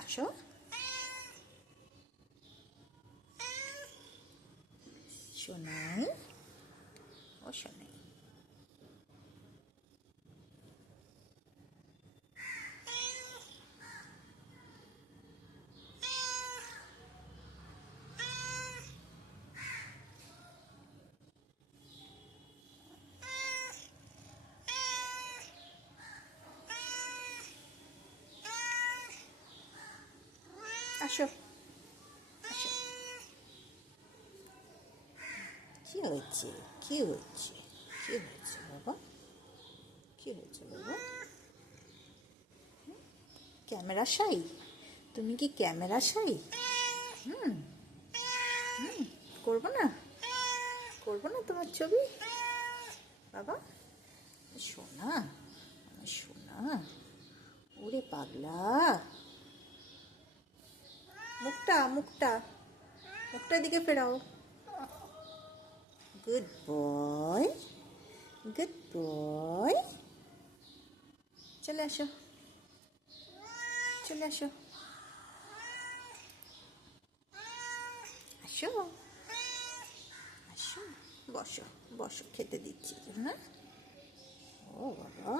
আসো। সোনাই, ও সোনাই। আসো, আসো। কি হয়েছে, কি হয়েছে, কি হয়েছে বাবা, কি হয়েছে বাবা? ক্যামেরা শাই? তুমি কি ক্যামেরা শাই? হুম, করবো না, করবো না তোমার ছবি বাবা? সোনা, আমার সোনা, ওরে পাগলা। মুখটা মুখটা মুখটা দিকে ফেরাও। Good boy, good boy. চলে আসো, চলে আসো, আসো, আসো। বসো, বসো, খেতে দিচ্ছি। হ্যাঁ, ও বাবা।